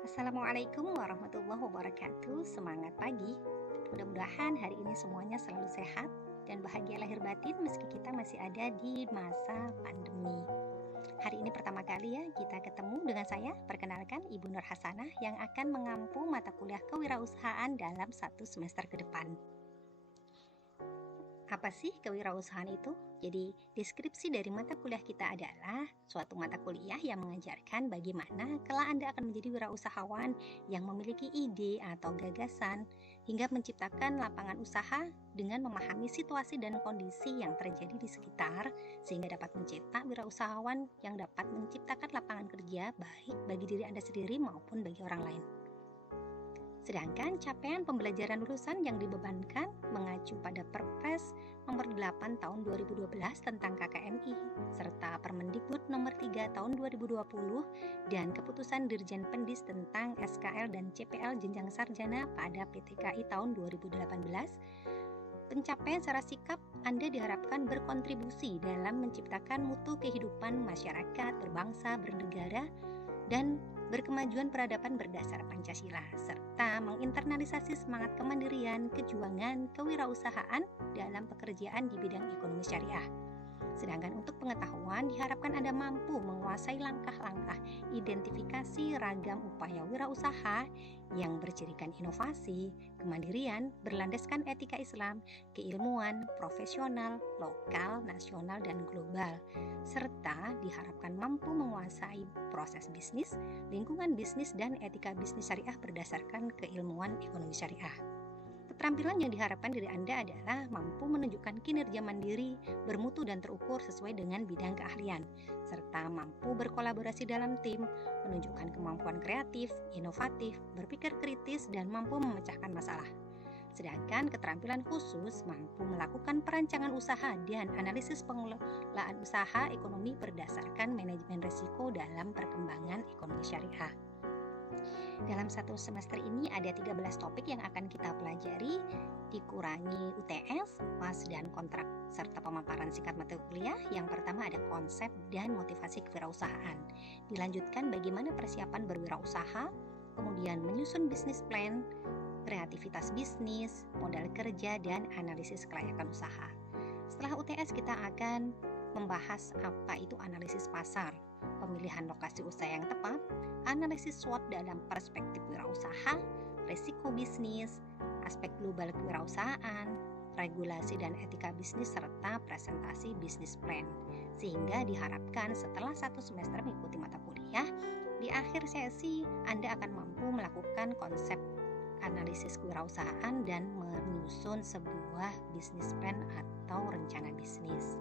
Assalamualaikum warahmatullahi wabarakatuh. Semangat pagi. Mudah-mudahan hari ini semuanya selalu sehat dan bahagia lahir batin meski kita masih ada di masa pandemi. Hari ini pertama kali ya kita ketemu dengan saya. Perkenalkan Ibu Nur Hasanah yang akan mengampu mata kuliah kewirausahaan dalam 1 semester ke depan. Apa sih kewirausahaan itu? Jadi, deskripsi dari mata kuliah kita adalah suatu mata kuliah yang mengajarkan bagaimana kelak Anda akan menjadi wirausahawan yang memiliki ide atau gagasan hingga menciptakan lapangan usaha dengan memahami situasi dan kondisi yang terjadi di sekitar sehingga dapat mencetak wirausahawan yang dapat menciptakan lapangan kerja baik bagi diri Anda sendiri maupun bagi orang lain. Sedangkan capaian pembelajaran lulusan yang dibebankan mengacu pada Perpres nomor 8 tahun 2012 tentang KKNI serta Permendikbud nomor 3 tahun 2020 dan keputusan Dirjen Pendis tentang SKL dan CPL jenjang sarjana pada PTKI tahun 2018. Pencapaian secara sikap Anda diharapkan berkontribusi dalam menciptakan mutu kehidupan masyarakat, berbangsa, bernegara, dan berkemajuan peradaban berdasar Pancasila, serta menginternalisasi semangat kemandirian, kejuangan, kewirausahaan dalam pekerjaan di bidang ekonomi syariah. Sedangkan untuk pengetahuan diharapkan Anda mampu menguasai langkah-langkah identifikasi ragam upaya wirausaha yang bercirikan inovasi, kemandirian, berlandaskan etika Islam, keilmuan, profesional, lokal, nasional, dan global, serta diharapkan mampu menguasai proses bisnis, lingkungan bisnis, dan etika bisnis syariah berdasarkan keilmuan ekonomi syariah. Keterampilan yang diharapkan dari Anda adalah mampu menunjukkan kinerja mandiri, bermutu dan terukur sesuai dengan bidang keahlian, serta mampu berkolaborasi dalam tim, menunjukkan kemampuan kreatif, inovatif, berpikir kritis, dan mampu memecahkan masalah. Sedangkan keterampilan khusus mampu melakukan perancangan usaha dan analisis pengelolaan usaha ekonomi berdasarkan manajemen risiko dalam perkembangan ekonomi syariah. Dalam 1 semester ini ada 13 topik yang akan kita pelajari, dikurangi UTS, PAS, dan kontrak, serta pemaparan singkat mata kuliah. Yang pertama ada konsep dan motivasi kewirausahaan. Dilanjutkan bagaimana persiapan berwirausaha, kemudian menyusun bisnis plan, kreativitas bisnis, modal kerja, dan analisis kelayakan usaha. Setelah UTS kita akan membahas apa itu analisis pasar, pemilihan lokasi usaha yang tepat, analisis SWOT dalam perspektif wirausaha, risiko bisnis, aspek global kewirausahaan, regulasi dan etika bisnis, serta presentasi bisnis plan. Sehingga diharapkan setelah 1 semester mengikuti mata kuliah, di akhir sesi Anda akan mampu melakukan konsep analisis kewirausahaan dan menyusun sebuah bisnis plan atau rencana bisnis.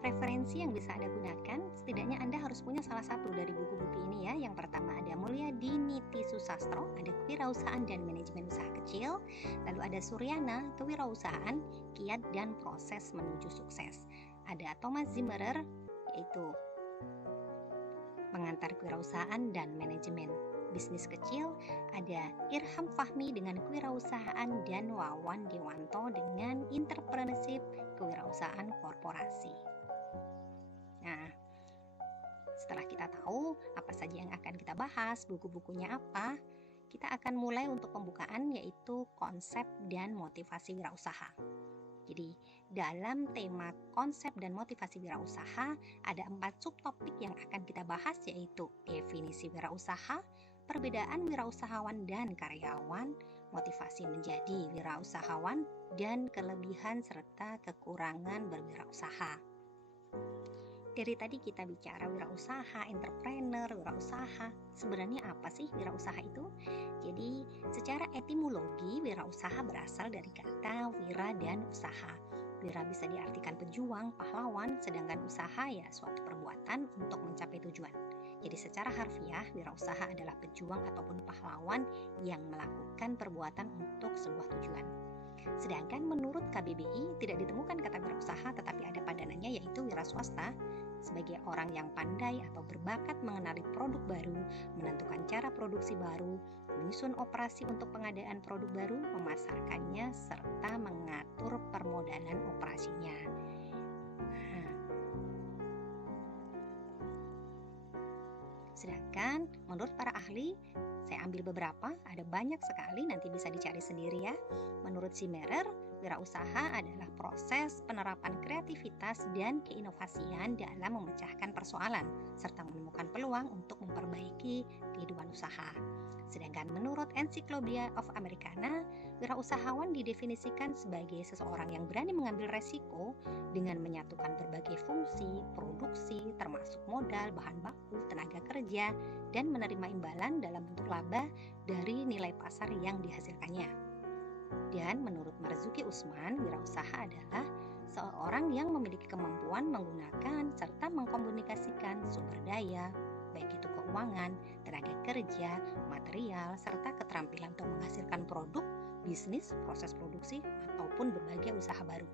Referensi yang bisa Anda gunakan, setidaknya Anda harus punya salah satu dari buku-buku ini ya. Yang pertama ada Mulyadi Niti Susastro, ada Kewirausahaan dan Manajemen Usaha Kecil. Lalu ada Suryana, Kewirausahaan, Kiat dan Proses Menuju Sukses. Ada Thomas Zimmerer, yaitu Pengantar Kewirausahaan dan Manajemen Bisnis Kecil. Ada Irham Fahmi dengan Kewirausahaan dan Wawan Dewanto dengan Entrepreneurship Kewirausahaan Korporasi. Nah, setelah kita tahu apa saja yang akan kita bahas, buku-bukunya apa, kita akan mulai untuk pembukaan yaitu konsep dan motivasi wirausaha. Jadi, dalam tema konsep dan motivasi wirausaha ada 4 subtopik yang akan kita bahas yaitu definisi wirausaha, perbedaan wirausahawan dan karyawan, motivasi menjadi wirausahawan, dan kelebihan serta kekurangan berwirausaha. Dari tadi kita bicara wirausaha, entrepreneur, wirausaha. Sebenarnya apa sih wirausaha itu? Jadi, secara etimologi wirausaha berasal dari kata wira dan usaha. Wira bisa diartikan pejuang, pahlawan, sedangkan usaha ya suatu perbuatan untuk mencapai tujuan. Jadi secara harfiah, wirausaha adalah pejuang ataupun pahlawan yang melakukan perbuatan untuk sebuah tujuan. Sedangkan menurut KBBI tidak ditemukan kata wirausaha, tetapi ada padanannya yaitu wira swasta, sebagai orang yang pandai atau berbakat mengenali produk baru, menentukan cara produksi baru, menyusun operasi untuk pengadaan produk baru, memasarkannya, serta mengatur permodalan operasinya. Sedangkan menurut para ahli, saya ambil beberapa, ada banyak sekali, nanti bisa dicari sendiri ya. Menurut Zimmerer, wirausaha adalah proses penerapan kreativitas dan keinovasian dalam memecahkan persoalan serta menemukan peluang untuk memperbaiki kehidupan usaha. Sedangkan menurut Encyclopedia of Americana, wirausahawan didefinisikan sebagai seseorang yang berani mengambil resiko dengan menyatukan berbagai fungsi, produksi, termasuk modal, bahan baku, tenaga kerja, dan menerima imbalan dalam bentuk laba dari nilai pasar yang dihasilkannya. Dan menurut Marzuki Usman, wirausaha adalah seorang yang memiliki kemampuan menggunakan serta mengkomunikasikan sumber daya, baik itu keuangan, tenaga kerja, material, serta keterampilan untuk menghasilkan produk, bisnis, proses produksi, ataupun berbagai usaha baru.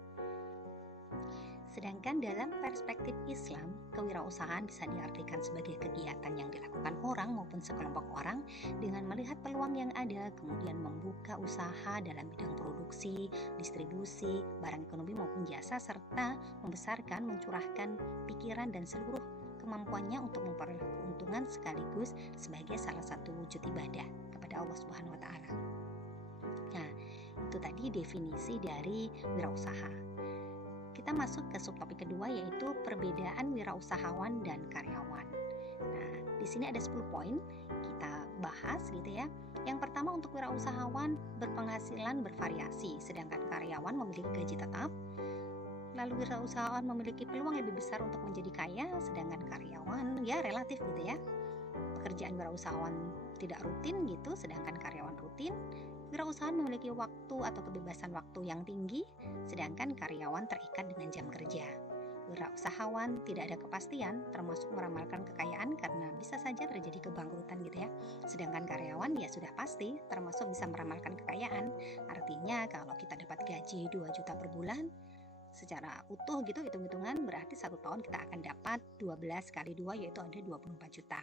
Sedangkan dalam perspektif Islam, kewirausahaan bisa diartikan sebagai kegiatan yang dilakukan orang maupun sekelompok orang dengan melihat peluang yang ada, kemudian membuka usaha dalam bidang produksi, distribusi, barang ekonomi maupun jasa, serta membesarkan, mencurahkan pikiran dan seluruh kemampuannya untuk memperoleh keuntungan sekaligus sebagai salah satu wujud ibadah kepada Allah Subhanahu wa Ta'ala. Nah, itu tadi definisi dari wirausaha. Kita masuk ke subtopik kedua, yaitu perbedaan wirausahawan dan karyawan. Nah, di sini ada 10 poin kita bahas gitu ya. Yang pertama, untuk wirausahawan berpenghasilan bervariasi, sedangkan karyawan memiliki gaji tetap. Lalu wirausahawan memiliki peluang lebih besar untuk menjadi kaya, sedangkan karyawan ya relatif gitu ya. Pekerjaan wirausahawan tidak rutin gitu, sedangkan karyawan rutin. Wirausahawan memiliki waktu atau kebebasan waktu yang tinggi, sedangkan karyawan terikat dengan jam kerja. Wirausahawan tidak ada kepastian, termasuk meramalkan kekayaan karena bisa saja terjadi kebangkrutan gitu ya. Sedangkan karyawan ya sudah pasti, termasuk bisa meramalkan kekayaan. Artinya kalau kita dapat gaji 2 juta per bulan, secara utuh gitu hitung-hitungan, berarti 1 tahun kita akan dapat 12 kali 2, yaitu ada 24 juta.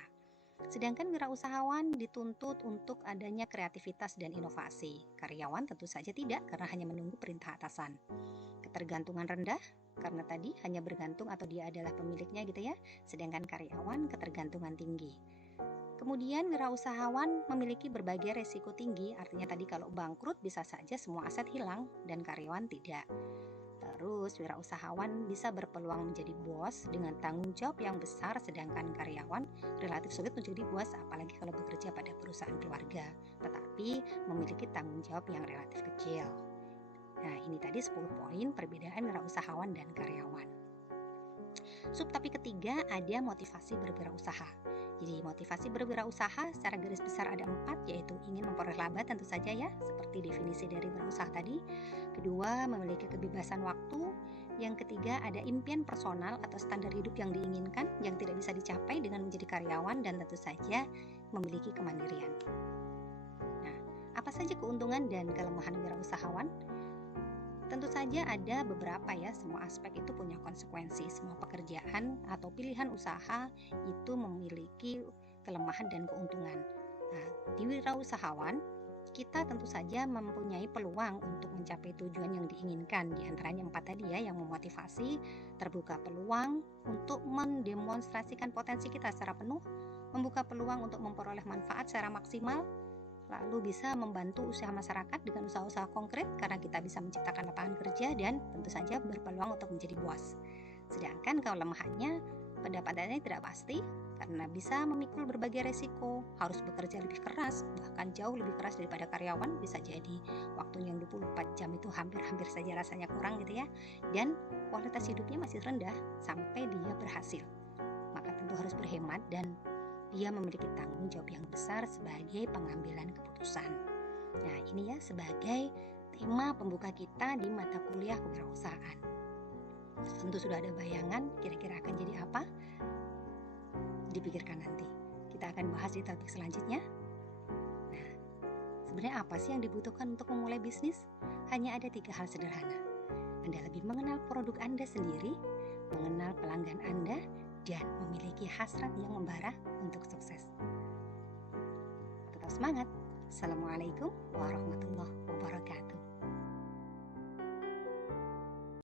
Sedangkan wirausahawan dituntut untuk adanya kreativitas dan inovasi. Karyawan tentu saja tidak, karena hanya menunggu perintah atasan. Ketergantungan rendah, karena tadi hanya bergantung atau dia adalah pemiliknya gitu ya. Sedangkan karyawan ketergantungan tinggi. Kemudian wirausahawan memiliki berbagai resiko tinggi, artinya tadi kalau bangkrut bisa saja semua aset hilang dan karyawan tidak. Terus wirausahawan bisa berpeluang menjadi bos dengan tanggung jawab yang besar, sedangkan karyawan relatif sulit menjadi bos, apalagi kalau bekerja pada perusahaan keluarga, tetapi memiliki tanggung jawab yang relatif kecil. Nah, ini tadi 10 poin perbedaan wirausahawan dan karyawan. Subtopik ketiga ada motivasi berwirausaha. Jadi motivasi berwirausaha secara garis besar ada 4, yaitu ingin memperoleh laba tentu saja ya, seperti definisi dari wirausaha tadi. Kedua, memiliki kebebasan waktu. Yang ketiga, ada impian personal atau standar hidup yang diinginkan yang tidak bisa dicapai dengan menjadi karyawan, dan tentu saja memiliki kemandirian. Nah, apa saja keuntungan dan kelemahan wirausahawan? Tentu saja ada beberapa ya, semua aspek itu punya konsekuensi. Semua pekerjaan atau pilihan usaha itu memiliki kelemahan dan keuntungan. Nah, di wirausahawan kita tentu saja mempunyai peluang untuk mencapai tujuan yang diinginkan. Di antaranya 4 tadi ya, yang memotivasi, terbuka peluang untuk mendemonstrasikan potensi kita secara penuh, membuka peluang untuk memperoleh manfaat secara maksimal, lalu bisa membantu usaha masyarakat dengan usaha-usaha konkret karena kita bisa menciptakan lapangan kerja, dan tentu saja berpeluang untuk menjadi bos. Sedangkan kelemahannya, pendapatannya tidak pasti karena bisa memikul berbagai resiko, harus bekerja lebih keras, bahkan jauh lebih keras daripada karyawan, bisa jadi waktunya yang 24 jam itu hampir-hampir saja rasanya kurang gitu ya, dan kualitas hidupnya masih rendah sampai dia berhasil. Maka tentu harus berhemat dan dia memiliki tanggung jawab yang besar sebagai pengambilan keputusan. Nah, ini ya sebagai tema pembuka kita di mata kuliah kewirausahaan. Tentu sudah ada bayangan kira-kira akan jadi apa? Dipikirkan nanti. Kita akan bahas di topik selanjutnya. Nah, sebenarnya apa sih yang dibutuhkan untuk memulai bisnis? Hanya ada 3 hal sederhana. Anda lebih mengenal produk Anda sendiri, mengenal pelanggan Anda, dan memiliki hasrat yang membara untuk sukses. Tetap semangat. Assalamualaikum warahmatullahi wabarakatuh.